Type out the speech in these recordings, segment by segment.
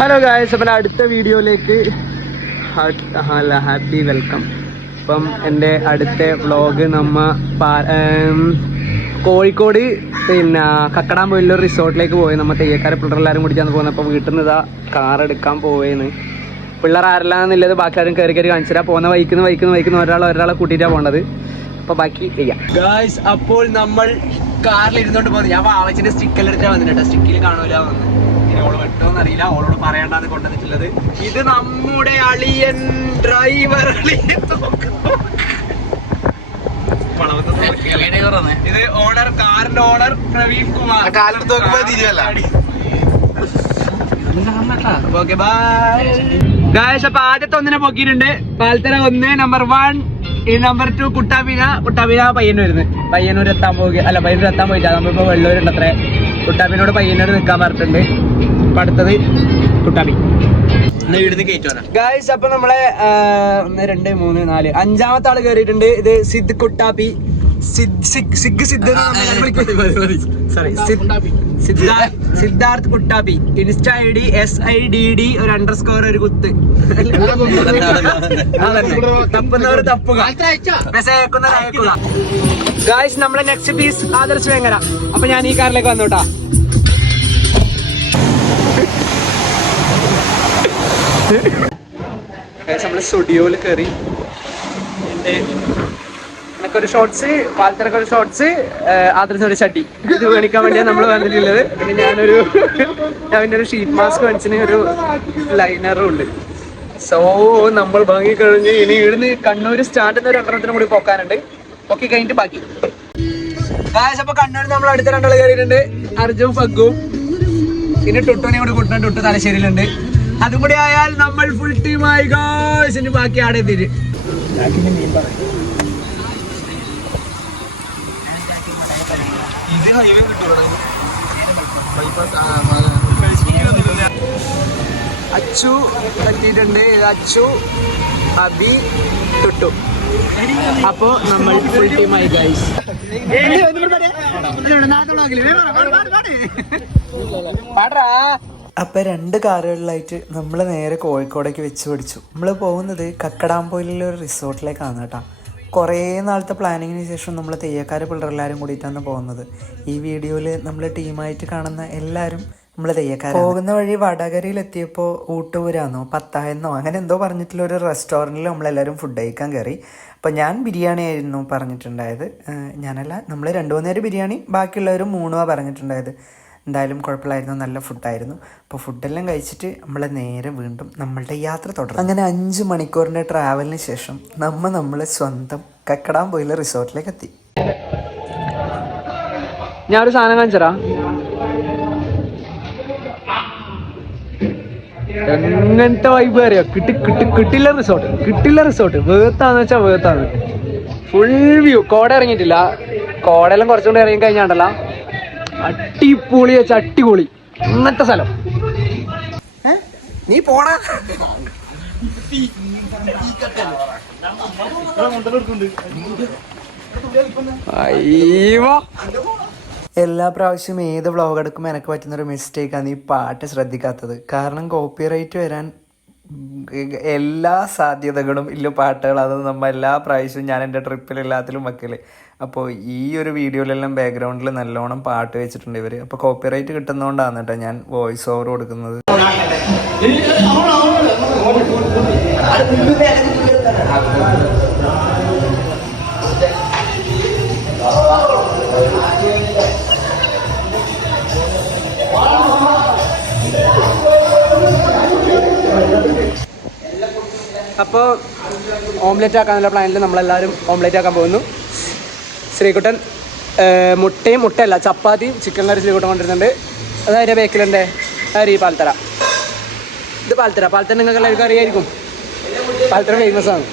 Hello guys, അപ്പം അടുത്ത വീഡിയോയിലേക്ക് ഹാപ്പി വെൽക്കം. അപ്പം എൻ്റെ അടുത്ത വ്ളോഗ് കോഴിക്കോട് പിന്നെ കക്കടാമ്പൊയിലൊരു റിസോർട്ടിലേക്ക് പോയി. നമ്മൾ തെയ്യക്കാരെ പിള്ളേരെല്ലാവരും കൂടി ചെന്ന് പോകുന്നത്. അപ്പോൾ വീട്ടിൽ നിന്ന് ഇതാ കാർ എടുക്കാൻ പോവേന്ന്. പിള്ളേർ ആരെല്ലാന്നുള്ളത് ബാക്കി ആരും കയറി കാണിച്ചാൽ പോകുന്ന വൈക്കുന്ന ഒരാളെ കൂട്ടിയിട്ടാണ് പോകേണ്ടത്. അപ്പോൾ ബാക്കി ചെയ്യാം ഗായ്സ്. അപ്പോൾ നമ്മൾ കാറിൽ ഇരുന്നോണ്ട് പോകുന്നത്. ഞാൻ വാവച്ചിൻ്റെ സ്റ്റിക്കെല്ലാം എടുത്താൽ വന്നിട്ട് സ്റ്റിക്കിൽ കാണൂല വന്ന്. ഓള് വെട്ടോന്നറിയില്ല, ഓളോട് പറയണ്ടാന്ന് കൊണ്ടുവന്നിട്ടുള്ളത്. ഇത് നമ്മുടെ അളിയൻ ഡ്രൈവർ. ഇത് ഓണർ, കാറിന്റെ owner Praveen Kumar. Okay bye guys. അപ്പൊ ആദ്യത്തെ ഒന്നിനെ പൊക്കിയിട്ടുണ്ട്. പാൽത്തറ 1 നമ്പർ 1. ഈ നമ്പർ 2 കുട്ടാബീന പയ്യന്നൂർ എത്താൻ പോയിട്ടാ. നമ്മളിപ്പോ വെള്ളൂരുണ്ട് അത്രേ. കുട്ടാബിനോട് പയ്യന്നൂർ നിൽക്കാൻ പറഞ്ഞിട്ടുണ്ട്. അപ്പൊ അടുത്തത് കുട്ടാബി ഗായ്സ്. അപ്പൊ നമ്മളെ 1 2 3 4 5ാമത്തെ ആള് കയറിയിട്ടുണ്ട്. ഇത് Sid കുട്ടാബി, Siddharth കുട്ടാബി. Insta ID SIDD ഒരു അണ്ടർസ്കോർ ഒരു കുത്ത്. തപ്പുന്നവർ തപ്പുക, മെസ്സേജ് അയക്കുന്നവർ അയക്കുക. ഗായ്സ്, നമ്മളെ നെക്സ്റ്റ് പീസ് ആദർശ് വേങ്ങര. അപ്പൊ ഞാൻ ഈ കാറിലേക്ക് വന്നോട്ടാ. നമ്മള് സ്റ്റുഡിയോയില് കയറി. ഒരു ഷോർട്സ്, പാലത്തിനൊക്കെ ഒരു ഷോർട്സ്, ആദർശൊരു ചട്ടി. ഇത് മേടിക്കാൻ വേണ്ടിയാണ് നമ്മൾ വന്നിട്ടുള്ളത്. പിന്നെ ഞാൻ ഒരു ഷീറ്റ് മാസ്ക് മേടിച്ചിന്, ഒരു ലൈനറും ഉണ്ട്. സോ നമ്മൾ ഭംഗി കഴിഞ്ഞ് ഇനി ഇവിടുന്ന് കണ്ണൂർ സ്റ്റാൻഡിൽ ഒരു എണ്ണത്തിനും കൂടി പോക്കാനുണ്ട്. ഒക്കെ കഴിഞ്ഞിട്ട് ബാക്കി. അപ്പൊ കണ്ണൂർ നമ്മൾ അടുത്ത 2 ആള് കയറിയിട്ടുണ്ട്. അർജുൻ ഫഗ്ഗും പിന്നെ ടുട്ടുവിനെ കൂടി കൂട്ടുന്ന ടുട്ടു തലശ്ശേരിയിലുണ്ട്. അതും കൂടി ആയാൽ നമ്മൾ ഫുൾ ടീമായി ഗായ്സ്. ഇനി ബാക്കി ആടെ എത്തിയിട്ട് അച്ചു എത്തിയിട്ടുണ്ട്. അച്ചു, അബി, ടുട്ടു. അപ്പോ നമ്മൾ ഫുൾ ടീമായി ഗൈസ്. അപ്പം 2 കാറുകളിലായിട്ട് നമ്മൾ നേരെ കോഴിക്കോടേക്ക് വെച്ച് പിടിച്ചു. നമ്മൾ പോകുന്നത് കക്കടാമ്പൊയിലുള്ള ഒരു റിസോർട്ടിലേക്കാണ് കേട്ടോ. കുറേ നാളത്തെ പ്ലാനിങ്ങിന് ശേഷം നമ്മൾ തെയ്യക്കാർ പിള്ളേരെല്ലാവരും കൂടിയിട്ടാണ് പോകുന്നത്. ഈ വീഡിയോയിൽ നമ്മൾ ടീമായിട്ട് കാണുന്ന എല്ലാവരും നമ്മൾ തെയ്യക്കാർ. പോകുന്ന വഴി വടകരയിലെത്തിയപ്പോൾ ഊട്ടൂരാന്നോ പത്തായെന്നോ അങ്ങനെ എന്തോ പറഞ്ഞിട്ടുള്ള ഒരു റെസ്റ്റോറൻറ്റിൽ നമ്മളെല്ലാവരും ഫുഡ് കഴിക്കാൻ കയറി. അപ്പോൾ ഞാൻ ബിരിയാണി ആയിരുന്നു പറഞ്ഞിട്ടുണ്ടായത്. ഞാനല്ല, നമ്മൾ 2-3 നേരം ബിരിയാണി, ബാക്കിയുള്ളവരും 3 പറഞ്ഞിട്ടുണ്ടായത്. എന്തായാലും കുഴപ്പമില്ലായിരുന്നു, നല്ല ഫുഡായിരുന്നു. അപ്പോൾ ഫുഡെല്ലാം കഴിച്ചിട്ട് നമ്മൾ നേരെ വീണ്ടും നമ്മളുടെ യാത്ര തുടരും. അങ്ങനെ 5 മണിക്കൂറിൻ്റെ ട്രാവലിന് ശേഷം നമ്മൾ സ്വന്തം കക്കടാമ്പൊയിലെ റിസോർട്ടിലേക്ക് എത്തി. ഞാനൊരു സാധനം കാണിച്ചറാ. എങ്ങനത്തെ വൈബ് അറിയോ? കിട്ടില്ല റിസോർട്ട് വേർത്താന്ന് വെച്ചാൽ വേർത്താണ്. Full view. കോട ഇറങ്ങിയിട്ടില്ല, കോടയെല്ലാം കുറച്ചുകൊണ്ട് ഇറങ്ങി കഴിഞ്ഞാണ്ടല്ല അടിപൊളി വെച്ചാൽ അടിപൊളി. ഇങ്ങനത്തെ സ്ഥലം നീ പോണ. എല്ലാ പ്രാവശ്യവും ഏത് വ്ളോഗ് എടുക്കുമ്പോൾ എനിക്ക് പറ്റുന്നൊരു മിസ്റ്റേക്കാണ് ഈ പാട്ട് ശ്രദ്ധിക്കാത്തത്. കാരണം കോപ്പിറൈറ്റ് വരാൻ എല്ലാ സാധ്യതകളും ഇല്ല പാട്ടുകൾ. അത് നമ്മൾ എല്ലാ പ്രാവശ്യവും ഞാൻ എൻ്റെ ട്രിപ്പിൽ എല്ലാത്തിലും വെക്കല്. അപ്പോൾ ഈ ഒരു വീഡിയോയിലെല്ലാം ബാക്ക്ഗ്രൗണ്ടിൽ നല്ലോണം പാട്ട് വെച്ചിട്ടുണ്ട് ഇവർ. അപ്പോൾ കോപ്പിറൈറ്റ് കിട്ടുന്നതുകൊണ്ടാണ് കേട്ടോ ഞാൻ വോയിസ് ഓവർ കൊടുക്കുന്നത്. അപ്പോൾ ഓംലെറ്റ് ആക്കാനുള്ള പ്ലാനിൽ നമ്മളെല്ലാവരും ഓംലെറ്റ് ആക്കാൻ പോകുന്നു. ശ്രീകുട്ടൻ മുട്ടയല്ല ചപ്പാത്തിയും ചിക്കൻ കറി ശ്രീകുട്ടൻ കൊണ്ടിരുന്നുണ്ട്. അതായത് ബേക്കിലുണ്ട് അരി പാൽത്തറ. ഇത് പാൽത്തറ നിങ്ങൾക്ക് എല്ലാവർക്കും അറിയായിരിക്കും. പാൽത്തറ ഫേമസ് ആണ്.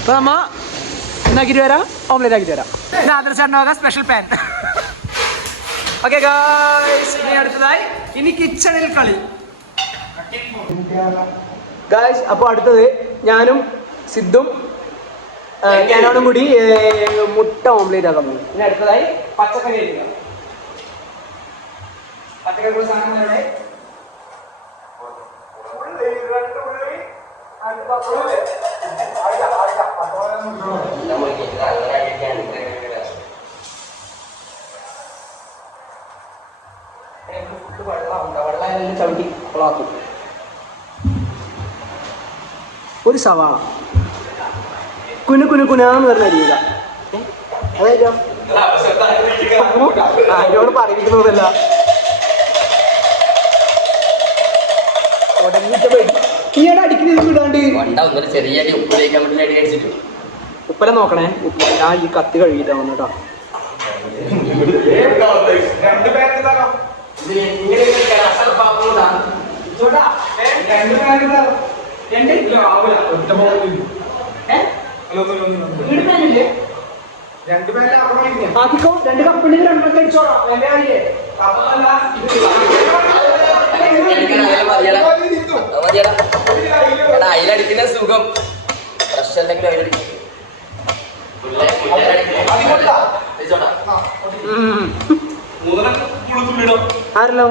അപ്പോൾ നമ്മ ഉണ്ടാക്കിയിട്ട് വരാം, ഓംലെറ്റ് ആക്കിയിട്ട് വരാം. ആദർശ സ്പെഷ്യൽ പാൻ. ഓക്കെ ഗായ്സ്, ഇനി അടുത്തതായി ഇനി കിച്ചണിൽ കളി ഗായ്സ്. അപ്പോൾ അടുത്തത് ഞാനും സിദ്ധും ഞാനോടും കൂടി മുട്ട ഓംലേറ്റ് ആക്കാൻ പോകും. ഇനി അടുത്തതായി പച്ചക്കറി സാധനങ്ങളുടെ ഒരു സവാള കുനാന്ന് പറഞ്ഞ അരിയുക. അതായത് അതിനോട് പറയുന്നതല്ല. ഈയുടെ അടിക്കുന്നത് വിടാണ്ട് ഉപ്പല നോക്കണേ. ഞാൻ ഈ കത്തി കഴുകിട്ടാ വന്നേട്ടാ. ആക്കിക്കോ. 2 കപ്പുണ്ടെങ്കിൽ 2 കഴിച്ചോളാം. അതിലടിക്കുന്ന സുഖം പ്രശ്നമില്ലെങ്കിൽ ആരല്ലോ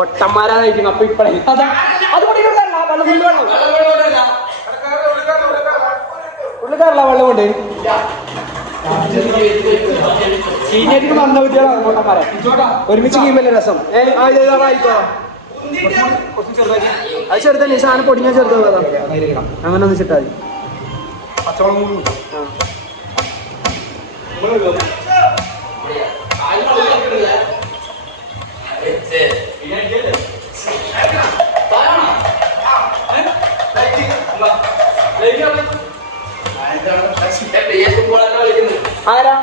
ഒട്ടന്മാരായിരിക്കും. അപ്പൊ ഇപ്പഴേ ഉള്ളിക്കാരല്ല വെള്ളം കൊണ്ട് സീനിയർക്ക് വന്ന കുട്ടികളാണ് പൊട്ടന്മാരെ. ഒരുമിച്ച് ചെയ്യുമ്പല്ലേ രസം. അത് ചെറുതന്നെ. ഈ സാധനം പൊടിഞ്ഞാൽ ചെറുതാ. അങ്ങനെ ഒന്ന് ചിട്ടാ മതി. ആരാ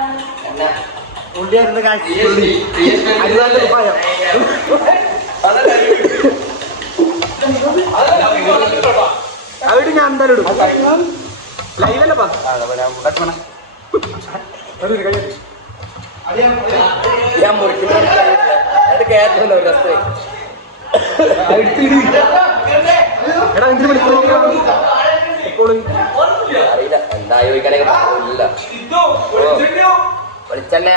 അവിടെ ഞാൻ എന്തായാലും ഇടും. ലൈവല്ലേ എടാ എന്തിനു അറിയില്ല എന്താ ചോദിക്കാനൊക്കെ വെളിച്ചെണ്ണ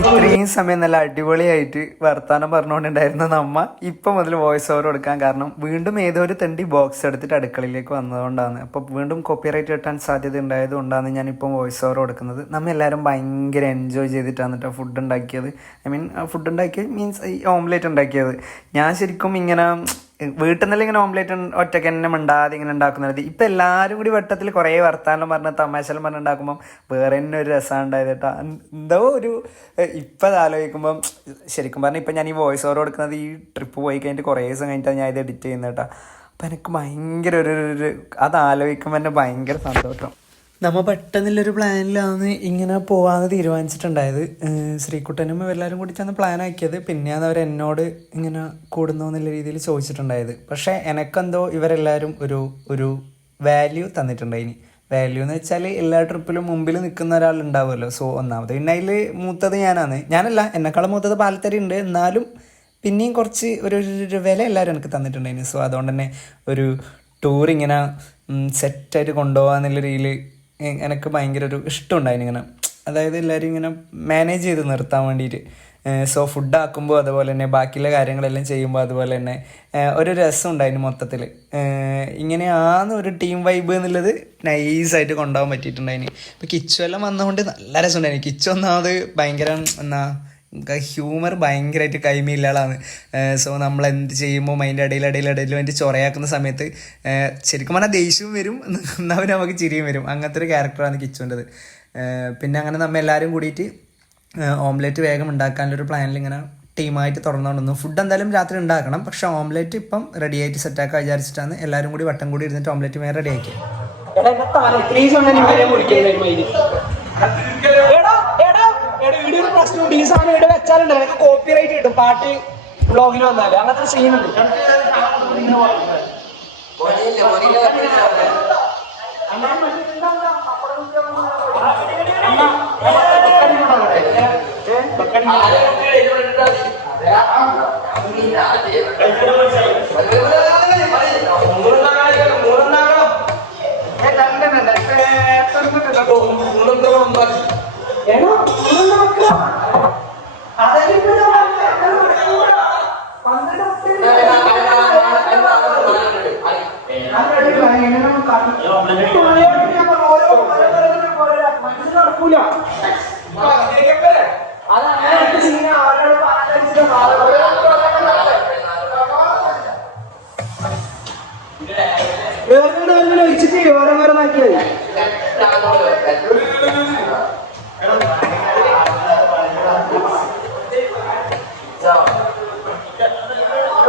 ഇത്രയും സമയം നല്ല അടിപൊളിയായിട്ട് വർത്താനം പറഞ്ഞുകൊണ്ടുണ്ടായിരുന്ന നമ്മ ഇപ്പം മുതൽ വോയിസ് ഓവർ കൊടുക്കാൻ കാരണം വീണ്ടും ഏതോ ഒരു തെണ്ടി ബോക്സ് എടുത്തിട്ട് അടുക്കളയിലേക്ക് വന്നതുകൊണ്ടാണ്. അപ്പോൾ വീണ്ടും കോപ്പിറൈറ്റ് കിട്ടാൻ സാധ്യത ഉണ്ടായതുകൊണ്ടാണ് ഞാനിപ്പം വോയിസ് ഓവർ കൊടുക്കുന്നത്. നമ്മ എല്ലാവരും ഭയങ്കര എൻജോയ് ചെയ്തിട്ടാണ് കേട്ടോ ഫുഡ് ഉണ്ടാക്കിയത്. ഫുഡ് ഉണ്ടാക്കിയത് മീൻസ് ഈ ഓംലേറ്റ് ഉണ്ടാക്കിയത്. ഞാൻ ശരിക്കും ഇങ്ങനെ വീട്ടിൽ നിന്നെല്ലാം ഇങ്ങനെ ഓംലേറ്റ് ഒറ്റയ്ക്ക് തന്നെ മിണ്ടാതെ ഇങ്ങനെ ഉണ്ടാക്കുന്നത്. ഇപ്പം എല്ലാവരും കൂടി വട്ടത്തിൽ കുറേ വർത്താനം പറഞ്ഞ് തമാശലും പറഞ്ഞ് ഉണ്ടാക്കുമ്പം വേറെ തന്നെ ഒരു രസമാണ് ഉണ്ടായത് കേട്ടോ. എന്തോ ഒരു ഇപ്പം അത് ആലോചിക്കുമ്പം ശരിക്കും പറഞ്ഞാൽ ഇപ്പം ഞാൻ ഈ വോയിസ് ഓവർ കൊടുക്കുന്നത് ഈ ട്രിപ്പ് പോയി കഴിഞ്ഞിട്ട് കുറേ ദിവസം കഴിഞ്ഞിട്ടാണ് ഞാൻ ഇത് എഡിറ്റ് ചെയ്യുന്നത് കേട്ടോ. അപ്പം എനിക്ക് ഭയങ്കര ഒരു അത് ആലോചിക്കുമ്പോൾ തന്നെ ഭയങ്കര സന്തോഷം. നമ്മൾ പെട്ടെന്നുള്ളൊരു പ്ലാനിലാണ് ഇങ്ങനെ പോകാമെന്ന് തീരുമാനിച്ചിട്ടുണ്ടായത്. ശ്രീകുട്ടനും എല്ലാവരും കൂടി ചെന്ന് പ്ലാൻ ആക്കിയത്. പിന്നെയാണ് അവർ എന്നോട് ഇങ്ങനെ കൂടുന്നു എന്നുള്ള രീതിയിൽ ചോദിച്ചിട്ടുണ്ടായത്. പക്ഷേ എനക്കെന്തോ ഇവരെല്ലാവരും ഒരു വാല്യൂ തന്നിട്ടുണ്ടായിനി. വാല്യൂ എന്ന് വെച്ചാൽ എല്ലാ ട്രിപ്പിലും മുമ്പിൽ നിൽക്കുന്ന ഒരാളുണ്ടാവുമല്ലോ. സോ ഒന്നാമത് പിന്നെ അതിൽ മൂത്തത് ഞാനല്ല, എന്നെക്കാളും മൂത്തത് പാലത്തരി ഉണ്ട്. എന്നാലും പിന്നെയും കുറച്ച് ഒരു വില എല്ലാവരും എനിക്ക് തന്നിട്ടുണ്ടായിന്. സോ അതുകൊണ്ട് തന്നെ ഒരു ടൂർ ഇങ്ങനെ സെറ്റായിട്ട് കൊണ്ടുപോകാന്നുള്ള രീതിയിൽ എനിക്ക് ഭയങ്കര ഒരു ഇഷ്ടമുണ്ടായിരുന്നു ഇങ്ങനെ. അതായത് എല്ലാവരും ഇങ്ങനെ മാനേജ് ചെയ്ത് നിർത്താൻ വേണ്ടിയിട്ട്. സോ ഫുഡ് ആക്കുമ്പോൾ അതുപോലെ തന്നെ ബാക്കിയുള്ള കാര്യങ്ങളെല്ലാം ചെയ്യുമ്പോൾ അതുപോലെ തന്നെ ഒരു രസം ഉണ്ടായിരുന്നു മൊത്തത്തിൽ. ഇങ്ങനെയാണ് ഒരു ടീം വൈബ് എന്നുള്ളത് നൈസായിട്ട് കൊണ്ടുപോകാൻ പറ്റിയിട്ടുണ്ടായിരുന്നു. ഇപ്പോൾ കിച്ചു എല്ലാം വന്നതുകൊണ്ട് നല്ല രസം ഉണ്ടായിരുന്നു. കിച്ചു ഒന്നാമത് ഭയങ്കര ഹ്യൂമർ ഭയങ്കരമായിട്ട് കൈമിയുള്ള ആളാണ്. സോ നമ്മൾ എന്ത് ചെയ്യുമ്പോൾ അതിൻ്റെ ഇടയിൽ വേണ്ടി ചൊറയാക്കുന്ന സമയത്ത് ശരിക്കും പറഞ്ഞാൽ ദേഷ്യവും വരും, എന്നാൽ നമുക്ക് ചിരിയും വരും. അങ്ങനത്തെ ഒരു ക്യാരക്ടറാണ് കിച്ചുവിൻ്റെത്. പിന്നെ അങ്ങനെ നമ്മൾ എല്ലാവരും കൂടിയിട്ട് ഓംലെറ്റ് വേഗം ഉണ്ടാക്കാനുള്ളൊരു പ്ലാനിൽ ഇങ്ങനെ ടീമായിട്ട് തുറന്നുകൊണ്ടിരുന്നു. ഫുഡ് എന്തായാലും രാത്രി ഉണ്ടാക്കണം, പക്ഷെ ഓംലെറ്റ് ഇപ്പം റെഡി ആയിട്ട് സെറ്റാക്കാൻ വിചാരിച്ചിട്ടാണ് എല്ലാവരും കൂടി വട്ടം കൂടി ഇരുന്നിട്ട് ഓംലെറ്റ് വേറെ റെഡി ആക്കി. പ്രശ്നമുണ്ട് ഈ സാധനം ഇവിടെ വെച്ചാലുണ്ട് എനിക്ക് കോപ്പിറൈറ്റ് കിട്ടും. പാട്ട് ബ്ലോഗിൽ വന്നാല് അങ്ങനത്തെ സീനുണ്ട്.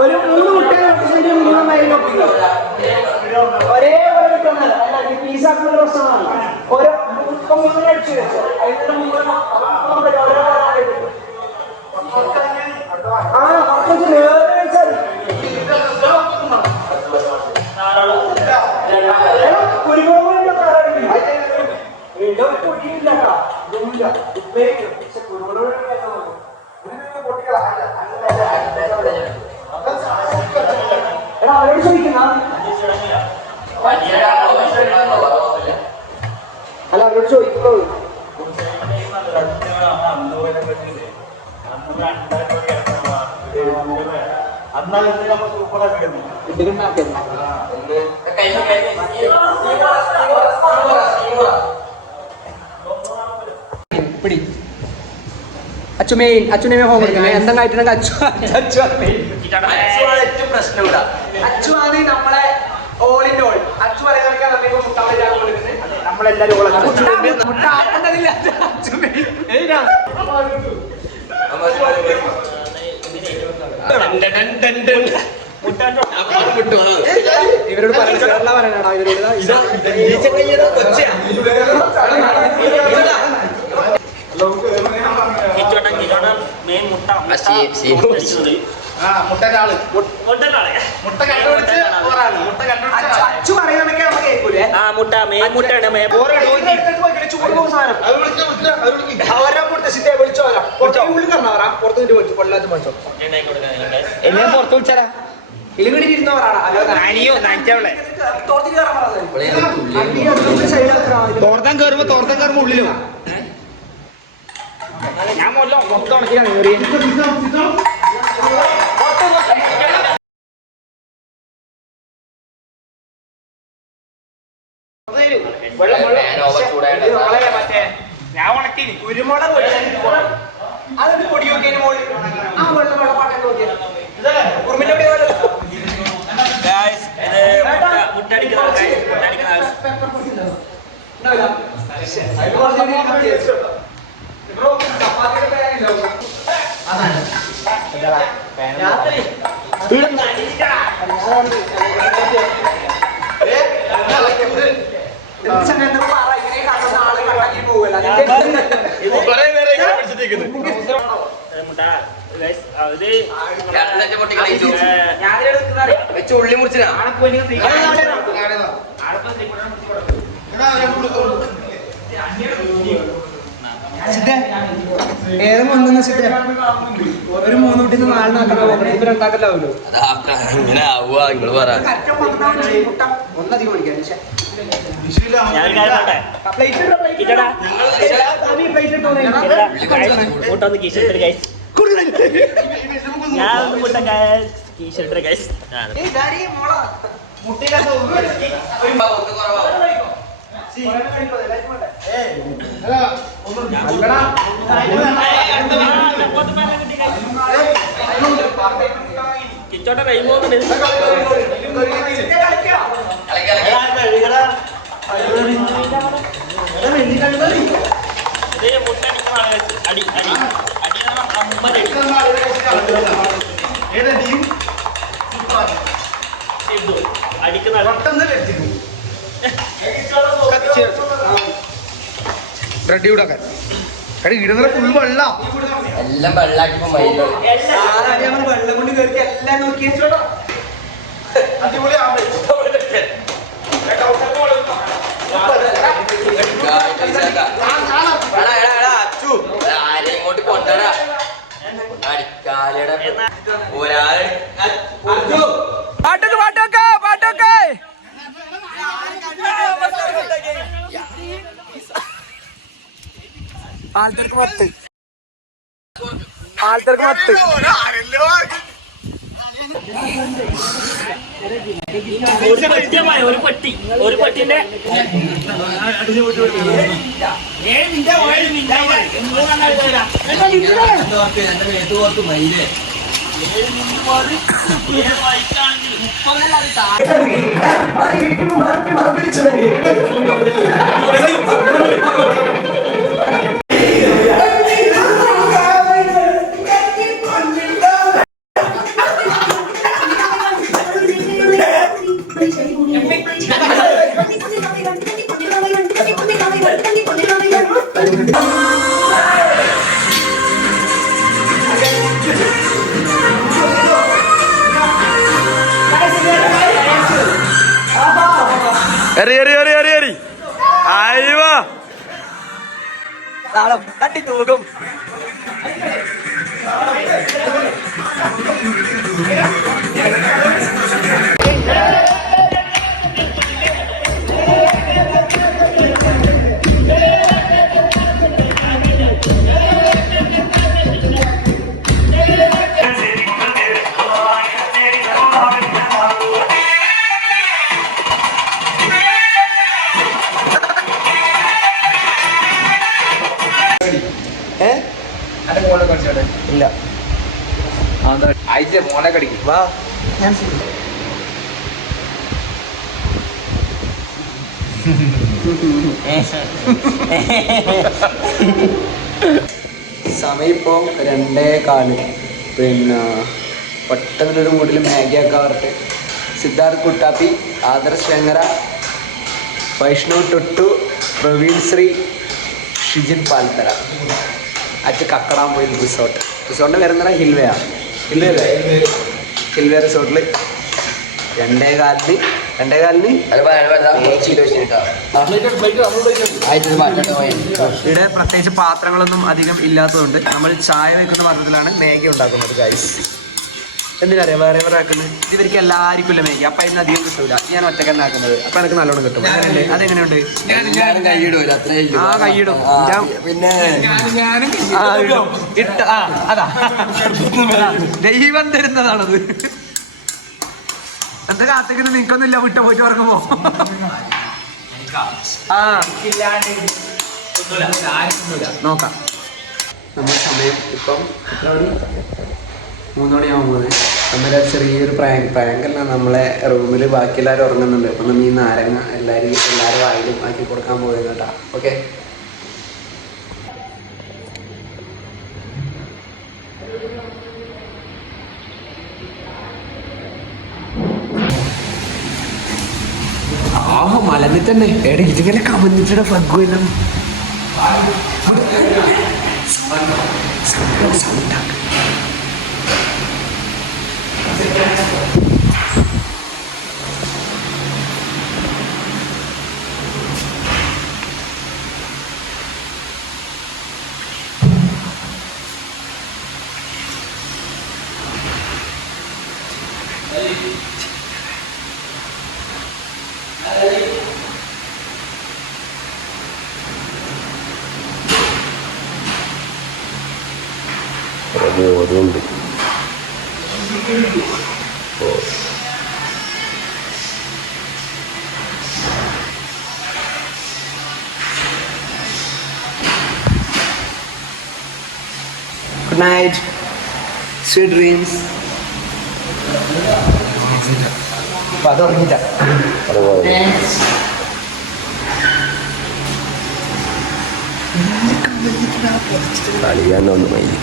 ഒരു 3 കുട്ടികൾ ഒരേ പീസാക്കുന്ന പ്രശ്നമാണ്. ഓരോ അടിച്ചു വെച്ചു അവരോട് ചോദിക്കുന്ന അല്ല അവരോട് ചോദിക്കുന്നുള്ളൂ. പിടി അച്ഛനെ ഹോം കൊടുക്കണേ എന്തെങ്കിലും ആയിട്ടുണ്ടെങ്കിൽ ഏറ്റവും പ്രശ്നം ഇവിടെ അച്ചുവാണ് നമ്മളെ ഓൾ ഇൻ ഓൾ. അച്ചു പറയുന്ന നമ്മളെല്ലാരും ഇവരോട് പറയാനാടാ അച്ചു പറയുന്നതൊക്കെ നമുക്ക് കേൾക്കൂലേ? എന്നെ പുറത്ത് വിളിച്ചാരാ തോർത്താൻ കയറുമ്പോ ഉള്ളിലോ ഞാൻ മൊത്തം ഞാൻ ഉണക്കി കുരുമുളക് അതൊരു പൊടി നോക്കിയതിന് മോള് ആ വെള്ളം വെള്ളപ്പാട്ടം നോക്കിയ കുറുമിന്റെ ഉള്ളി മുറിച്ചാ ഏതും ഒന്നെന്ന് വെച്ചിട്ട് ഒരു 3 കുട്ടിന്ന് 4 ആക്കണോ ഇപ്പൊ 2 ആക്കലാവല്ലോ. ഇങ്ങനെ ആവുക നിങ്ങള് പറ ഒന്നധികം ഓടിക്കാൻ കിച്ചോട്ടെ റെയിൻബോ അടി അടി അടി റെഡി വിടാൻ ഇടുന്ന ഫുൾ വെള്ളം എല്ലാം വെള്ളാക്കി വെള്ളം കൊണ്ട് കയറി എല്ലാം നോക്കിയോ അടിപൊളി ആരെ ഇങ്ങോട്ട് കൊണ്ടടാ അടിക്കാലയുടെ ഒരാളെ പാട്ടൊക്കെ പാട്ടൊക്കെ പാട്ടൊക്കെ ആൾക്കാർക്ക് 10 ആൾക്കാർക്ക് 10 ഒരു പെട്ടിന്റെ എറി അയ്യോ തട്ടി തൂക്കും. ഇല്ല മോളെ കടിക്കും വാ സമയം ഇപ്പോൾ 2:15. പിന്നെ പെട്ടെന്നൊരു മൂഡിൽ മാഗി ആക്കാറുണ്ട്. സിദ്ധാർത്ഥ് കുട്ടാപ്പി, ആദർശ് ശങ്കര, വൈഷ്ണവ് ടൊട്ടു, പ്രവീൺ ശ്രീ, ഷിജിൻ പാൽത്തര അറ്റ് കക്കടാംപൊയിൽ റിസോർട്ടിൻ്റെ വരുന്ന ഹിൽവേ റിസോർട്ടിൽ 2:15 ഇവിടെ പ്രത്യേകിച്ച് പാത്രങ്ങളൊന്നും അധികം ഇല്ലാത്തതുകൊണ്ട് നമ്മൾ ചായ വെക്കുന്ന പാത്രത്തിലാണ് മാഗി ഉണ്ടാക്കുന്നത് ഗൈസ്. എന്തിനറിയാം വേറെ ആക്കുന്നത് ഇവർക്ക് എല്ലാവർക്കും ഇല്ല മാഗി. അപ്പം അതിന് അധികം കിട്ടൂല. ഞാൻ ഒറ്റക്ക് തന്നെ ആക്കുന്നത്. അപ്പം എനിക്ക് നല്ലോണം കിട്ടും. അതെങ്ങനെയുണ്ട്? ആ കൈയിടും. പിന്നെ അതാ ദൈവം തരുന്നതാണത്. എന്താ കാത്തിക്കുന്ന നിനക്കൊന്നുമില്ല വിട്ട പോയിട്ട് ഉറങ്ങുമോ? നോക്കാം. നമ്മുടെ സമയം ഇപ്പം 3 മണിയാകുമ്പോൾ നമ്മുടെ ചെറിയൊരു പ്രാങ്കല്ല. നമ്മളെ റൂമിൽ ബാക്കി എല്ലാവരും ഉറങ്ങുന്നുണ്ട്. അപ്പം നമ്മൾ ഈ നാരങ്ങ എല്ലാവരും വായിലും ആക്കി കൊടുക്കാൻ പോകുന്നത് കേട്ടോ. ഓക്കെ. മലന്നിട്ട് തന്നെ എവിടെ ഇതിങ്ങനെ കമന്നിട്ട് ഫ്ലഗുമെല്ലാം ഓരോണ്ട് Good night. Sweet dreams. അപ്പം അത് ഉറങ്ങിച്ച കളിയാനൊന്നും മൈലി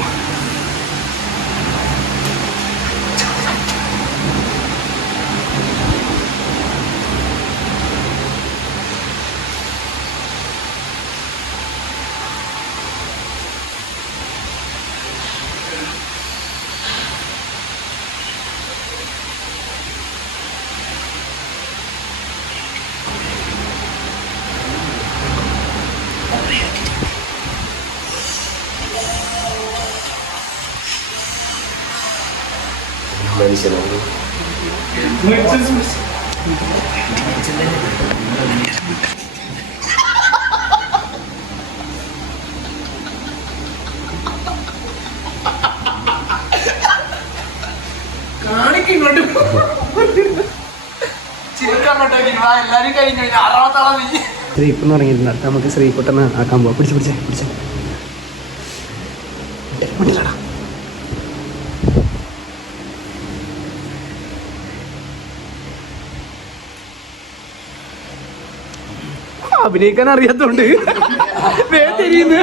മനുഷ്യനാണ്. കാണിക്കിങ്ങോട്ട് ചിരിക്കാൻ പറ്റാ എല്ലാരും കഴിഞ്ഞു ആറാമത്താളാ നീ. ശ്രീപ്പ് എന്ന് പറഞ്ഞിട്ടുണ്ട്. അടുത്ത നമുക്ക് ശ്രീക്കുട്ടനെ ആക്കാൻ പോവാം. പിടിച്ച അഭിനയിക്കാൻ അറിയാത്തോണ്ട് തിരിയുന്നു.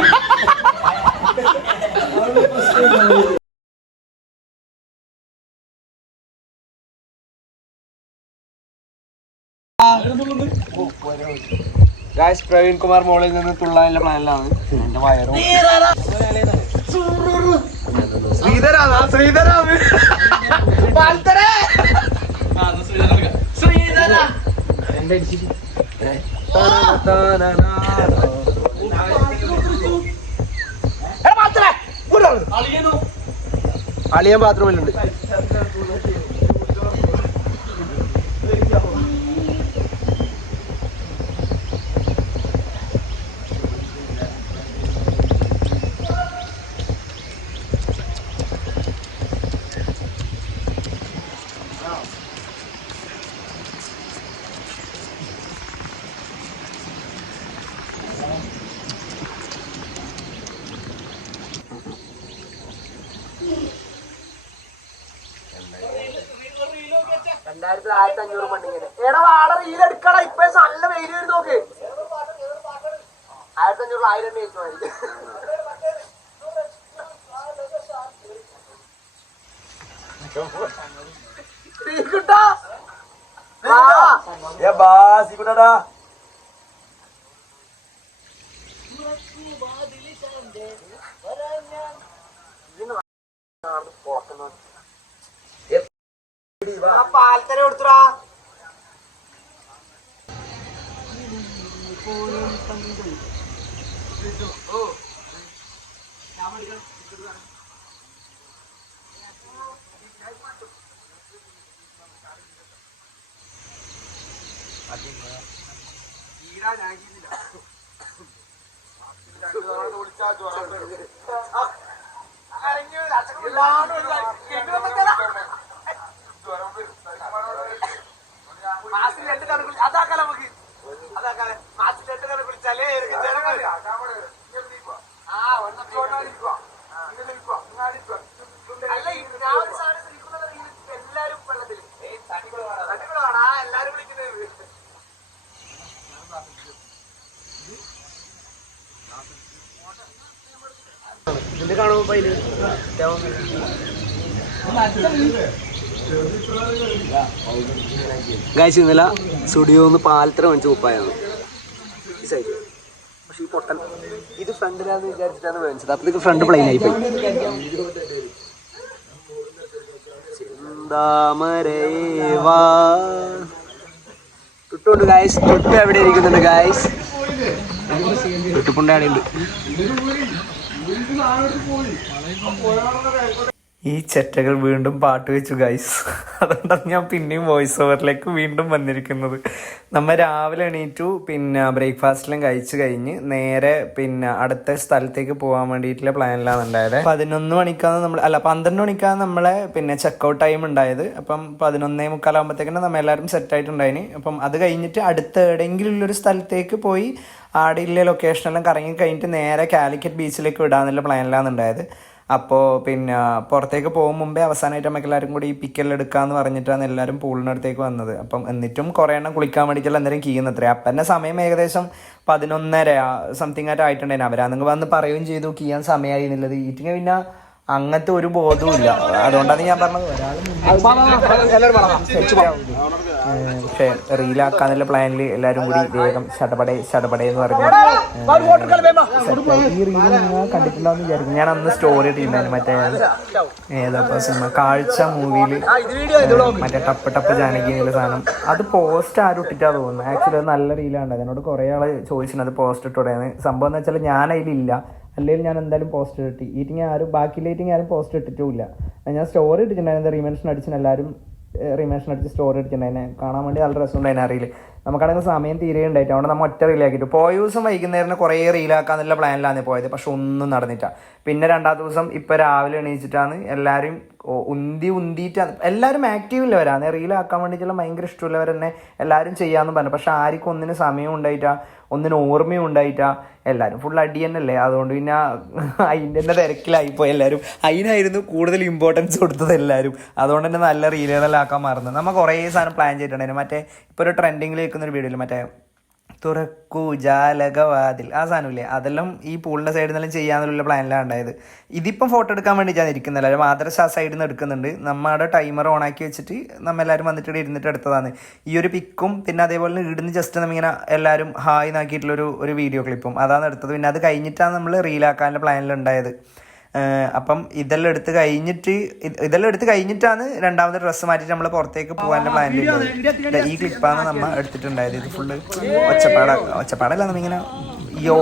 ഗായ്സ്, പ്രവീൺ കുമാർ മോളിൽ നിന്ന് തുള്ളാനുള്ള പ്ലാനിലാണ്. എന്റെ വയറും അളിയൻ ബാത്റൂമിലുണ്ട്. എടാ വാട റീലെടുക്കടാ. ഇപ്പൊ നല്ല വെയിൽ വരും നോക്ക്. 1500 1000 ജയിച്ചു. പാൽത്തര കൊടുത്തടാ. അതാക്കാല നമുക്ക് മാസത്തിൽ 8 കണക്ക് വിളിച്ചാലേ അല്ല ഞാൻ ഒരു സാധനം ശ്രമിക്കുന്നത് എല്ലാരും വെള്ളത്തില് തട്ടിക്കൂടാണ് എല്ലാരും വിളിക്കുന്നത്. ഇത് കാണുമ്പോ ഗായ്സ്, ഇന്നലെ സ്റ്റുഡിയോന്ന് പാലത്തര മേടിച്ച് കുപ്പായാണ് ഈ സൈഡ്. പക്ഷെ ഈ പൊട്ടൻ ഇത് ഫ്രണ്ടിലാന്ന് വിചാരിച്ചിട്ടാണ് മേടിച്ചത്. അപ്പോഴത്തേക്ക് ഫ്രണ്ട് പ്ലെയിൻ ആയിപ്പോയി. ചിന്താമരേവാ ടുട്ടുണ്ട് ഗായ്സ്. ടുട്ട് എവിടെ ഇരിക്കുന്നുണ്ട് ഗായ്സ്? ടുട്ടുപുണ്ട അവിടെയുണ്ട്. ഈ ചെറ്റകൾ വീണ്ടും പാട്ട് വെച്ചു ഗൈസ്. അതുകൊണ്ടാണ് ഞാൻ പിന്നെയും വോയിസ് ഓവറിലേക്ക് വീണ്ടും വന്നിരിക്കുന്നത്. നമ്മൾ രാവിലെ എണീറ്റു, പിന്നെ ബ്രേക്ക്ഫാസ്റ്റിലും കഴിച്ചു കഴിഞ്ഞ് നേരെ പിന്നെ അടുത്ത സ്ഥലത്തേക്ക് പോകാൻ വേണ്ടിയിട്ടുള്ള പ്ലാനിലാണ് ഉണ്ടായത്. 11 മണിക്കാണ് 12 മണിക്കാണ് നമ്മളെ പിന്നെ ചെക്കൗട്ട് ടൈം ഉണ്ടായത്. അപ്പം 11:45 ആകുമ്പോഴത്തേക്കാണ് നമ്മൾ എല്ലാവരും സെറ്റായിട്ടുണ്ടായിന്. അപ്പം അത് കഴിഞ്ഞിട്ട് അടുത്ത എവിടെയെങ്കിലും ഉള്ളൊരു സ്ഥലത്തേക്ക് പോയി ആടെയുള്ള ലൊക്കേഷനെല്ലാം കറങ്ങി കഴിഞ്ഞിട്ട് നേരെ കാലിക്കറ്റ് ബീച്ചിലേക്ക് വിടാന്നുള്ള പ്ലാനിലാണ് ഉണ്ടായത്. അപ്പോൾ പിന്നെ പുറത്തേക്ക് പോകും മുമ്പേ അവസാനമായിട്ട് നമുക്ക് എല്ലാവരും കൂടി ഈ പിക്കെല്ലാം എടുക്കാമെന്ന് പറഞ്ഞിട്ടാണ് എല്ലാവരും പൂളിനടുത്തേക്ക് വന്നത്. അപ്പം എന്നിട്ടും കുറേ എണ്ണം കുളിക്കാൻ വേണ്ടിയിട്ടുള്ള എന്തെങ്കിലും കീയുന്നത്രേ. അപ്പം തന്നെ സമയം ഏകദേശം 11:30 സംതിങ് ആയിട്ട് ആയിട്ടുണ്ടായിരുന്നു. അവരാണെങ്കിൽ വന്ന് പറയുകയും ചെയ്തു കീയാൻ സമയമായി എന്നുള്ളത്. ഈറ്റിങ് പിന്നെ അങ്ങനത്തെ ഒരു ബോധവും ഇല്ല. അതുകൊണ്ടാണ് ഞാൻ പറഞ്ഞത് പക്ഷേ റീലാക്കാന്നുള്ള പ്ലാനിൽ എല്ലാവരും കൂടി വേഗം ഷടപടേ എന്ന് പറഞ്ഞു. ഈ റീൽ നിങ്ങൾ കണ്ടിട്ടുണ്ടാവും വിചാരിക്കും. ഞാൻ അന്ന് സ്റ്റോറി ഇട്ടിട്ടുണ്ടായിരുന്നു മറ്റേ ഏതാ സിനിമ കാഴ്ച മൂവിയിൽ മറ്റേ ടപ്പ് ജാനകി എന്നുള്ള സാധനം. അത് പോസ്റ്റ് ആരും ഇട്ടിട്ടാ തോന്നുന്നു. ആക്ച്വലി അത് നല്ല റീലാണ്. അതിനോട് കുറേ ആൾ ചോദിച്ചിട്ടുണ്ട് അത് പോസ്റ്റ് ഇട്ടോടെയാണ്. സംഭവം എന്ന് വെച്ചാൽ ഞാൻ അതിലില്ല, അല്ലെങ്കിൽ ഞാൻ എന്തായാലും പോസ്റ്റ് ഇട്ടി. ഈറ്റിങ് ആരും ബാക്കിയിലേറ്റിങ് ആരും പോസ്റ്റ് ഇട്ടിട്ടുമില്ല. ഞാൻ സ്റ്റോറി ഇട്ടിട്ടുണ്ടായിരുന്നു. റീമെൻഷൻ അടിച്ചിന് എല്ലാവരും റിമേഷൻ അടിച്ച് സ്റ്റോറി അടിച്ചിട്ടുണ്ടായിനെ കാണാൻ വേണ്ടി നല്ല രസമുണ്ടായിരുന്നു ആ റീല്. നമുക്കാണെങ്കിൽ സമയം തീരെ ഉണ്ടായിട്ട് അതുകൊണ്ട് നമ്മൾ ഒറ്റ റീലാക്കിയിട്ട് പോയ ദിവസം വൈകുന്നേരം കുറേ റീലാക്കാന്നുള്ള പ്ലാനിലാണ് പോയത്. പക്ഷെ ഒന്നും നടന്നിട്ടാണ്. പിന്നെ രണ്ടാമത്തെ ദിവസം ഇപ്പോൾ രാവിലെ എണീച്ചിട്ടാണ് എല്ലാവരും ഉന്തിയിട്ടാണ് എല്ലാവരും ആക്റ്റീവില്ല വരാൻ റീലാക്കാൻ വേണ്ടിയിട്ടുള്ള ഭയങ്കര ഇഷ്ടമുള്ളവർ തന്നെ എല്ലാവരും ചെയ്യാമെന്ന് പറഞ്ഞു. പക്ഷെ ആർക്കും ഒന്നിനും സമയം ഉണ്ടായിട്ടാ ഒന്നിനും ഓർമ്മയും ഉണ്ടായിട്ടാ എല്ലാവരും ഫുൾ അടി തന്നെയല്ലേ. അതുകൊണ്ട് പിന്നെ അതിൻ്റെ തന്നെ തിരക്കിലായിപ്പോയി എല്ലാവരും. അതിനായിരുന്നു കൂടുതൽ ഇമ്പോർട്ടൻസ് കൊടുത്തത് എല്ലാവരും. അതുകൊണ്ട് തന്നെ നല്ല റീലുകളെല്ലാം ആക്കാൻ മറന്നു. നമ്മൾ കുറേ സാധനം പ്ലാൻ ചെയ്തിട്ടുണ്ടായിരുന്നു. മറ്റേ ഇപ്പോൾ ഒരു ട്രെൻഡിങ്ങിൽ നിൽക്കുന്നൊരു വീഡിയോയിൽ മറ്റേ തുറക്കൂ ജാലകവാതിൽ ആ സാധനമില്ലേ, അതെല്ലാം ഈ പൂളിൻ്റെ സൈഡിൽ നിന്നെല്ലാം ചെയ്യാന്നുള്ള പ്ലാനിലാണ് ഉണ്ടായത്. ഇതിപ്പം ഫോട്ടോ എടുക്കാൻ വേണ്ടിയിട്ടാണ് ഇരിക്കുന്നില്ല, ഒരു മാദ്രസ ആ സൈഡിൽ നിന്ന് എടുക്കുന്നുണ്ട്. നമ്മുടെ ടൈമർ ഓണാക്കി വെച്ചിട്ട് നമ്മളെല്ലാവരും വന്നിട്ട് ഇവിടെ ഇരുന്നിട്ട് എടുത്തതാണ് ഈ ഒരു പിക്കും. പിന്നെ അതേപോലെ ഇവിടുന്ന് ജസ്റ്റ് നമ്മിങ്ങനെ എല്ലാവരും ഹായ് നാക്കിയിട്ടുള്ളൊരു വീഡിയോ ക്ലിപ്പും അതാണ് എടുത്തത്. പിന്നെ അത് കഴിഞ്ഞിട്ടാണ് നമ്മൾ റീലാക്കാനുള്ള പ്ലാനിലുണ്ടായത്. അപ്പം ഇതെല്ലാം എടുത്ത് കഴിഞ്ഞിട്ടാണ് രണ്ടാമത് ഡ്രസ്സ് മാറ്റിയിട്ട് നമ്മൾ പുറത്തേക്ക് പോകാനുള്ള പ്ലാനിലുള്ളത്. ഈ ക്ലിപ്പാണ് നമ്മൾ എടുത്തിട്ടുണ്ടായത്. ഇത് ഫുള്ള് ഒച്ചപ്പാടല്ല നമ്മിങ്ങനെ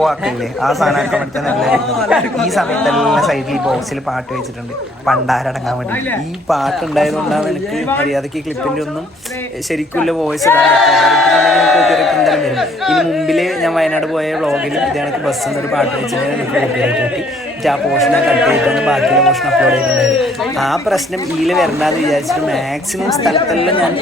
ആക്കില്ലേ ആ സാധനം ആക്കാൻ വേണ്ടിയിട്ടാണ് എല്ലാവരും ഈ സമയത്തെല്ലാം സൈഡിൽ ബോക്സിൽ പാട്ട് വെച്ചിട്ടുണ്ട് പണ്ടാരടങ്ങാൻ വേണ്ടി. ഈ പാട്ട് ഉണ്ടായതുകൊണ്ടാണ് എനിക്ക് മര്യാദയ്ക്ക് ഈ ക്ലിപ്പിൻ്റെ ഒന്നും ശരിക്കുള്ള വോയിസ് ഇടാൻ കോപ്പിറൈറ്റ് എന്തായാലും വരും. ഇതിന് മുമ്പിൽ ഞാൻ വയനാട് പോയ വ്ളോഗിലും ഇതേക്ക് ബസ്സിൽ നിന്നൊരു പാട്ട് വെച്ചിട്ട് എനിക്ക് കോപ്പിറൈറ്റ് കിട്ടി. ആ പോർഷനെ കട്ട് ചെയ്തിട്ടാണ് ബാക്കിയുള്ള പോർഷൻ അപ്ലോഡ് ചെയ്തിട്ടുണ്ടായത്. ആ പ്രശ്നം ഇതിൽ വരണ്ടാന്ന് വിചാരിച്ചിട്ട് മാക്സിമം സ്ഥലത്തെല്ലാം ഞാൻ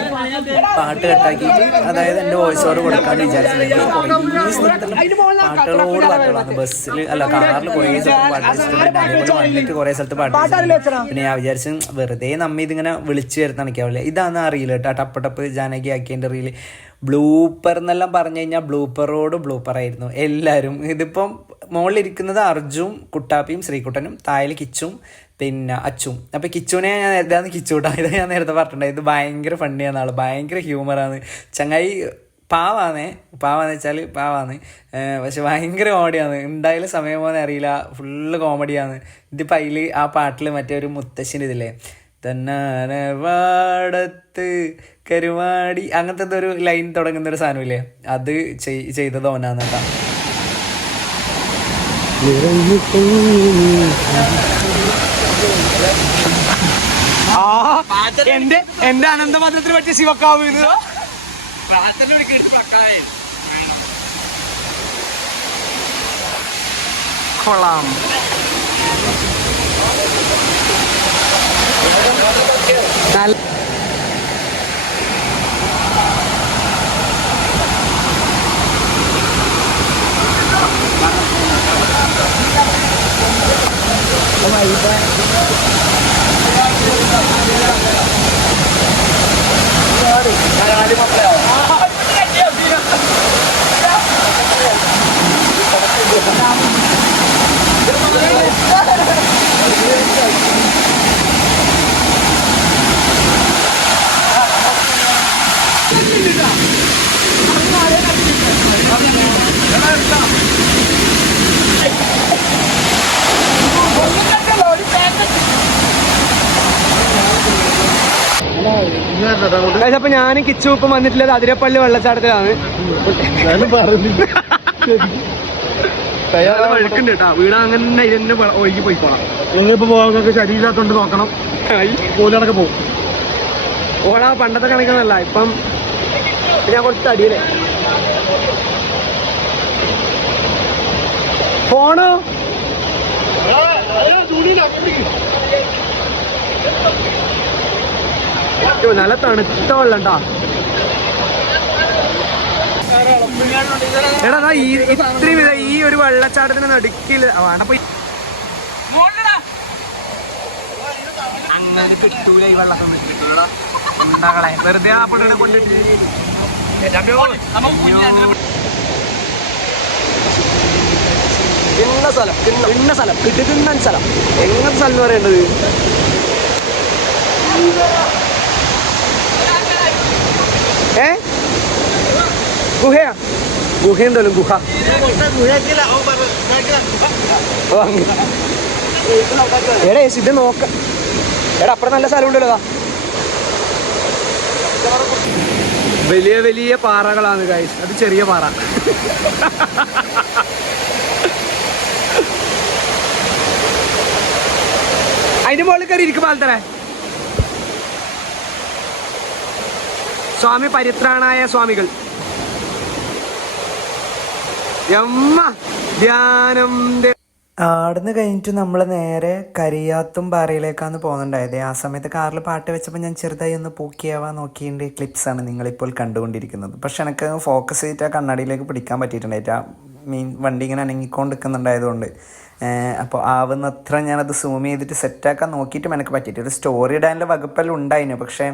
പാട്ട് കട്ടാക്കിയിട്ട് അതായത് എൻ്റെ വോയിസ് ഓവർ കൊടുക്കാമെന്ന് വിചാരിച്ചിട്ടുണ്ടെങ്കിൽ കുറേ സ്ഥലത്തെല്ലാം പാട്ടുകളാണ്. ബസ്സിൽ അല്ല കാറിൽ കുറേ സ്ഥലത്ത് പാട്ട് വെച്ചിട്ടുണ്ട്. അതേപോലെ വന്നിട്ട് കുറേ സ്ഥലത്ത് പാട്ട് വെച്ചിട്ടുണ്ട്. പിന്നെ ഞാൻ വിചാരിച്ചു വെറുതെ നമ്മ ഇതിങ്ങനെ വിളിച്ചു വരുത്താണിക്കാവില്ല. ഇതാണ് അറിയില്ല കേട്ടോ ടപ്പ് ജാനകി ആക്കിയതിൻ്റെ റീല്. ബ്ലൂപ്പർ എന്നെല്ലാം പറഞ്ഞു കഴിഞ്ഞാൽ ബ്ലൂപ്പറോട് ബ്ലൂപ്പറായിരുന്നു എല്ലാവരും. ഇതിപ്പം മുകളിലിരിക്കുന്നത് അർജും കുട്ടാപ്പിയും ശ്രീകുട്ടനും, താഴെ കിച്ചും പിന്നെ അച്ചും. അപ്പോൾ കിച്ചുവിനെ ഞാൻ ഇതാണ് കിച്ചൂട്ടാ, ഇത് ഞാൻ നേരത്തെ പറഞ്ഞിട്ടുണ്ടായി. ഇത് ഭയങ്കര ഫണ്ണിയാണ് ആൾ, ഭയങ്കര ഹ്യൂമറാണ് ചങ്ങായി. പാവാന്ന് വെച്ചാൽ പാവാന്ന്, പക്ഷെ ഭയങ്കര കോമഡിയാണ്. ഉണ്ടായാലും സമയം പോകുന്ന അറിയില്ല, ഫുള്ള് കോമഡിയാണ്. ഇതിപ്പോൾ അതിൽ ആ പാട്ടിൽ മറ്റേ ഒരു മുത്തശ്ശിൻ്റെ ഇതില്ലേ തന്നാനവാടത്ത് കരുമാടി അങ്ങനത്തെ ഒരു ലൈൻ തുടങ്ങുന്നൊരു സാധനമില്ലേ, അത് ചെയ്തത് ഓനാന്ന് കേട്ടോ. എന്റെ അനന്തപത്രത്തിൽ പറ്റിയ ശിവക്കാവ് കൊള്ളാം. അപ്പൊ ഞാനും കിച്ചു ഇപ്പം വന്നിട്ടുള്ളത് അതിരപ്പള്ളി വെള്ളച്ചാട്ടത്തിലാണ്. വഴുക്കുണ്ട് കേട്ടോ, വീട് അങ്ങനെ ഇതിന്റെ ഒഴുകി പോയിക്കോളാം. നിങ്ങളിപ്പോ പോകാൻ ശരീരത്തോണ്ട് നോക്കണം, പോലൊക്കെ പോകും. ഓടാ പണ്ടത്തെ കണക്കൊന്നല്ല, ഇപ്പം ഞാൻ കുറച്ച് തടിയല്ലേ. ഫോണോ നല്ല തണുത്ത വെള്ളം ട്ടാ. എടാ ഇത്രയും ഈ ഒരു വെള്ളച്ചാട്ടത്തിന് നടുക്കില്ല അങ്ങനെ കിട്ടൂല ഈ വെള്ളം കിട്ടൂലടാ ഉണ്ടാകളെ വെറുതെ ആ പടം കൊണ്ടിട്ട്. ഇന്ന സ്ഥലം കിട്ടുന്ന സ്ഥലം എങ്ങനത്തെ സ്ഥലം എന്ന് പറയേണ്ടത്? ഗുഹയാ? ഗുഹയുണ്ടല്ലോ ഗുഹ. എടാ ഇത് നോക്ക, എടാ അപ്പുറം നല്ല സ്ഥലം ഉണ്ടല്ലോ. വലിയ വലിയ പാറകളാണ് ഗൈസ്, അത് ചെറിയ പാറ. അതിന്റെ മുകളിൽ കയറി ഇരിക്കും പാലത്തറ. സ്വാമി പരിത്രാണായ സ്വാമികൾ. യമ്മ ധ്യാനം. ആടുന്ന് കഴിഞ്ഞിട്ട് നമ്മൾ നേരെ കരിയാത്തും പാറയിലേക്കാണ് പോകുന്നുണ്ടായത്. ആ സമയത്ത് കാറിൽ പാട്ട് വെച്ചപ്പോൾ ഞാൻ ചെറുതായി ഒന്ന് പൂക്കിയാവാൻ നോക്കിയതിൻ്റെ ക്ലിപ്സാണ് നിങ്ങളിപ്പോൾ കണ്ടുകൊണ്ടിരിക്കുന്നത്. പക്ഷെ എനിക്ക് ഫോക്കസ് ചെയ്തിട്ട് ആ കണ്ണാടിയിലേക്ക് പിടിക്കാൻ പറ്റിയിട്ടുണ്ടായിട്ട്. വണ്ടി ഇങ്ങനെ അനങ്ങിക്കൊണ്ടിരിക്കുന്നുണ്ടായതുകൊണ്ട് അപ്പോൾ ആവുന്നത്ര ഞാനത് സൂം ചെയ്തിട്ട് സെറ്റാക്കാൻ നോക്കിയിട്ടും എനിക്ക് പറ്റിയിട്ട്. ഒരു സ്റ്റോറി ഇടാനുള്ള വകുപ്പെല്ലാം ഉണ്ടായിരുന്നു, പക്ഷേ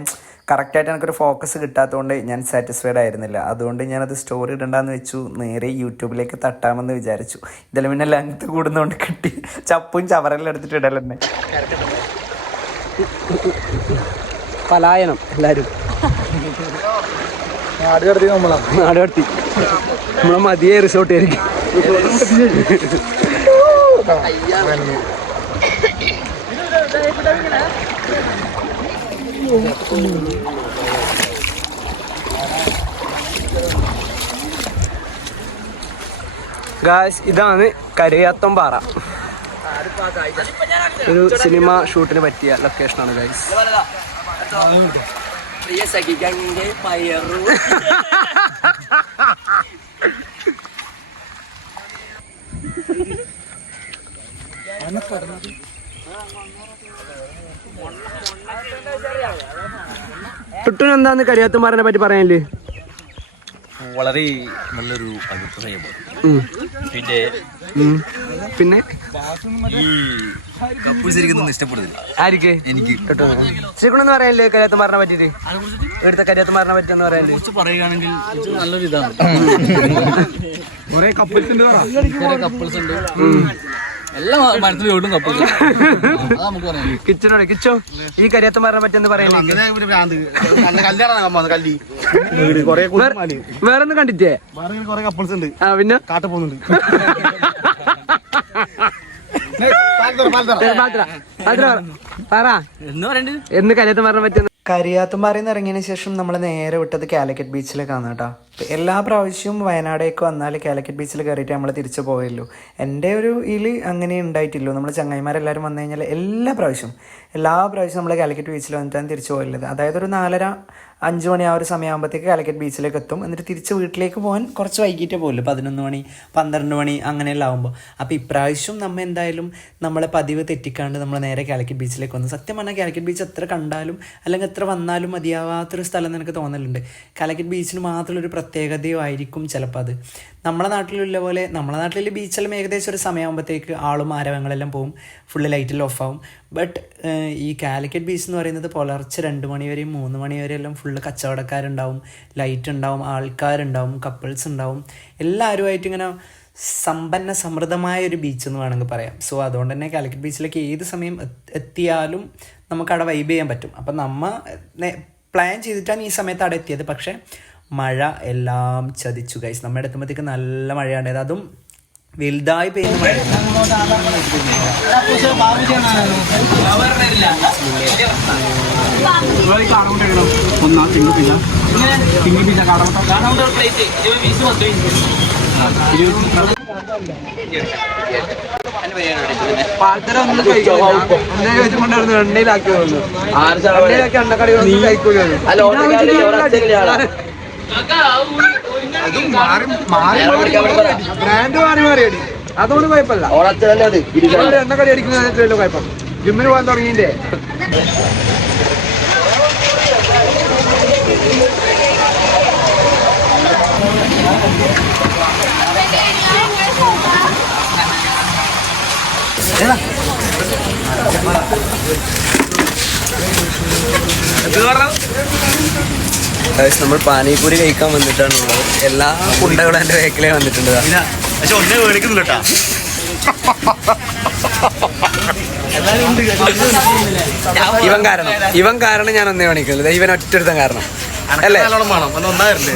കറക്റ്റായിട്ട് എനിക്കൊരു ഫോക്കസ് കിട്ടാത്തതുകൊണ്ട് ഞാൻ സാറ്റിസ്ഫൈഡ് ആയിരുന്നില്ല. അതുകൊണ്ട് ഞാനത് സ്റ്റോറി ഇടണ്ടെന്ന് വെച്ചു. നേരെ യൂട്യൂബിലേക്ക് തട്ടാമെന്ന് വിചാരിച്ചു. ഇതെല്ലാം പിന്നെ ലെങ്ത് കൂടുന്നതുകൊണ്ട് കിട്ടി ചപ്പും ചവറെല്ലാം എടുത്തിട്ട് ഇടലെന്നെ. പലായനം എല്ലാവരും നാട് കടത്തി നമ്മളെ മതിയെ റിസോർട്ട് ആയിരിക്കും. ഗായ്സ്, ഇതാണ് കരിയാത്തം പാറ. ഒരു സിനിമ ഷൂട്ടിന് പറ്റിയ ലൊക്കേഷനാണ് ഗായ്സ്. ടുട്ടുന് എന്താന്ന് കരിയാത്തുംപാറിനെ പറ്റി പറയാനില്ലേ? വളരെ നല്ലൊരു അഭിപ്രായമാണ്. പിന്നെ ഈ കപ്പിൾസ് എനിക്കൊന്നും ഇഷ്ടപ്പെടുന്നില്ല. ആർക്ക്? എനിക്ക്. ശ്രീകുണെന്ന് പറയാനില്ലേ കരിയാത്തുംപാറിനെ പറ്റിട്ട്? ഇവിടുത്തെ കരിയാത്തുംപാറിനെ പറ്റി എന്ന് പറയാനില്ലേ? കുറിച്ച് പറയുകയാണെങ്കിൽ ഇത് നല്ലൊരു ഇതാണ്. കുറെ കപ്പിൾസ് ഉണ്ട്. എല്ലാ മരത്തിലും വീണ്ടും കപ്പിൾസ് നമുക്ക് പറയാം. കിച്ചനോട് കിച്ചോ ഈ കരിയാത്തുംപാറിനെ പറ്റി എന്ന് പറയാനില്ലേ? വേറൊന്നും കണ്ടിട്ടേ? കുറെ കപ്പിൾസ് ഉണ്ട്. ആ പിന്നെ കാട്ട പോകുന്നുണ്ട്. എന്ന് കരിയാത്തുംപാറിനെ പറ്റി കരിയാത്തുംപാറയിൽ നിന്ന് ഇറങ്ങിയതിന് ശേഷം നമ്മൾ നേരെ വിട്ടത് കാലിക്കറ്റ് ബീച്ചിലേക്കാണ് കേട്ടോ. എല്ലാ പ്രാവശ്യവും വയനാടേക്ക് വന്നാൽ കാലിക്കറ്റ് ബീച്ചിൽ കയറിയിട്ട് നമ്മൾ തിരിച്ചു പോയല്ലോ. എൻ്റെ ഒരു അങ്ങനെ ഉണ്ടായിട്ടില്ലോ. നമ്മൾ ചങ്ങായിമാരെല്ലാവരും വന്നു കഴിഞ്ഞാൽ എല്ലാ പ്രാവശ്യവും നമ്മൾ കാലിക്കറ്റ് ബീച്ചിൽ വന്നിട്ടാണ് തിരിച്ചു പോയുള്ളത്. അതായത് ഒരു 4:30-5 മണി ആ ഒരു സമയമാകുമ്പോഴത്തേക്ക് കാലിക്കറ്റ് ബീച്ചിലേക്ക് എത്തും. എന്നിട്ട് തിരിച്ച് വീട്ടിലേക്ക് പോകാൻ കുറച്ച് വൈകിട്ടേ പോകില്ല, 11 മണി 12 മണി അങ്ങനെയെല്ലാം ആകുമ്പോൾ. അപ്പോൾ ഇപ്രാവശ്യം നമ്മൾ എന്തായാലും നമ്മളെ പതിവ് തെറ്റിക്കാണ്ട് നമ്മൾ നേരെ കാലിക്കറ്റ് ബീച്ചിലേക്ക് വന്നു. സത്യം പറഞ്ഞാൽ കാലിക്കറ്റ് ബീച്ച് എത്ര കണ്ടാലും അല്ലെങ്കിൽ എത്ര വന്നാലും മതിയാവാത്തൊരു സ്ഥലം എനിക്ക് തോന്നലുണ്ട്. കാലിക്കറ്റ് ബീച്ചിന് മാത്രമുള്ളൊരു പ്രത്യേകതയോ ആയിരിക്കും ചിലപ്പോൾ അത്. നമ്മളെ നാട്ടിലുള്ള പോലെ നമ്മളെ നാട്ടിൽ ബീച്ചെല്ലാം ഏകദേശം ഒരു സമയമാകുമ്പോഴത്തേക്ക് ആളും ആരവങ്ങളെല്ലാം പോവും, ഫുള്ള് ലൈറ്റെല്ലാം ഓഫാവും. ബട്ട് ഈ കാലിക്കറ്റ് ബീച്ച് എന്ന് പറയുന്നത് പുലർച്ചെ 2 മണി വരെയും 3 മണി വരെ എല്ലാം ഫുള്ള് കച്ചവടക്കാരുണ്ടാവും, ലൈറ്റ് ഉണ്ടാവും, ആൾക്കാരുണ്ടാവും, കപ്പിൾസ് ഉണ്ടാവും. എല്ലാവരുമായിട്ട് ഇങ്ങനെ സമ്പന്ന സമൃദ്ധമായ ഒരു ബീച്ച് എന്ന് വേണമെങ്കിൽ പറയാം. സോ അതുകൊണ്ട് തന്നെ കാലിക്കറ്റ് ബീച്ചിലേക്ക് ഏത് സമയം എത്തിയാലും നമുക്കവിടെ വൈബ് ചെയ്യാൻ പറ്റും. അപ്പം നമ്മൾ പ്ലാൻ ചെയ്തിട്ടാണ് ഈ സമയത്ത് അവിടെ എത്തിയത്. പക്ഷേ മഴ എല്ലാം ചതിച്ചു ഗൈസ്. നമ്മുടെ എത്തുമ്പോഴത്തേക്ക് നല്ല മഴയാണ്. അതും വലുതായി പെയ്യുന്ന മഴ. എണ്ണയിലാക്കി എണ്ണക്കടി കഴിക്കൂലോ. ബ്രാൻഡ് മാറിയടി അതുകൊണ്ട് കുഴപ്പമില്ല. എണ്ണക്കടി അടിക്കുന്നതിനല്ലോ കുഴപ്പം. ജിമ്മിന് പോകാൻ തുടങ്ങിയില്ലേ? നമ്മൾ പാനിപൂരി കഴിക്കാൻ വന്നിട്ടാണുള്ളത്. എല്ലാ കുണ്ടകളും എൻ്റെ വേക്കിലേ വന്നിട്ടുണ്ട്. പക്ഷെ ഒന്നേ മേടിക്കുന്നില്ല കേട്ടാ. ഇവൻ കാരണം ഞാൻ ഒന്നേ മേടിക്കുന്നില്ല. ഇവൻ ഒറ്റൊരുത്തൻ കാരണം അല്ലേ? വേണം ഒന്നായിരുന്നേ.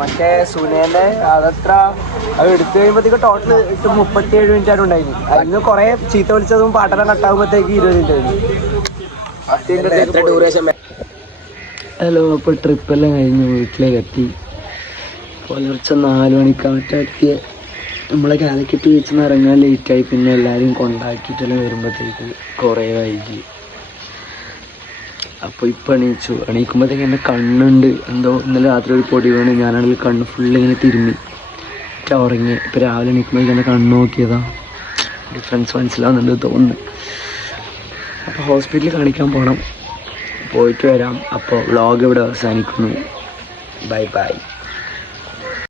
മറ്റേ സുനേന്റെ അതത്ര അത് എടുത്തു കഴിയുമ്പോഴത്തേക്ക് ടോട്ടൽ 37 മിനിറ്റ് ആയിട്ട് ഉണ്ടായിരുന്നു. അതിന് കുറെ ചീത്ത വിളിച്ചതും പാട്ടെല്ലാം കട്ടാകുമ്പോഴത്തേക്ക് 20 മിനിറ്റ്. ഹലോ, അപ്പോൾ ട്രിപ്പെല്ലാം കഴിഞ്ഞ് വീട്ടിലേക്ക് എത്തി. പുലർച്ചെ 4 മണിക്കാറ്റെത്തിയ നമ്മളെ കാലിക്കറ്റ് ബീച്ചിൽ നിന്ന് ഇറങ്ങാൻ ലേറ്റായി. പിന്നെ എല്ലാവരും കൊണ്ടാക്കിയിട്ടെല്ലാം വരുമ്പോഴത്തേക്ക് കുറേ വൈകി. അപ്പോൾ ഇപ്പം എണീക്കുമ്പോഴത്തേക്ക് എൻ്റെ കണ്ണുണ്ട് എന്തോ ഇന്നലെ രാത്രി ഒരു പൊടി വീണ് ഞാനാണെങ്കിൽ കണ്ണ് ഫുള്ളിങ്ങനെ തിരുമ്മി ഉറങ്ങി. ഇപ്പോൾ രാവിലെ എണീക്കുമ്പോഴേക്കും എൻ്റെ കണ്ണ് നോക്കിയതാ. ഡിഫറൻസ് മനസ്സിലാവുന്നുണ്ട് തോന്നുന്നു. അപ്പോൾ ഹോസ്പിറ്റലിൽ കാണിക്കാൻ പോകണം, പോയിട്ട് വരാം. അപ്പോൾ വ്ളോഗ് ഇവിടെ അവസാനിക്കുന്നു. Bye bye.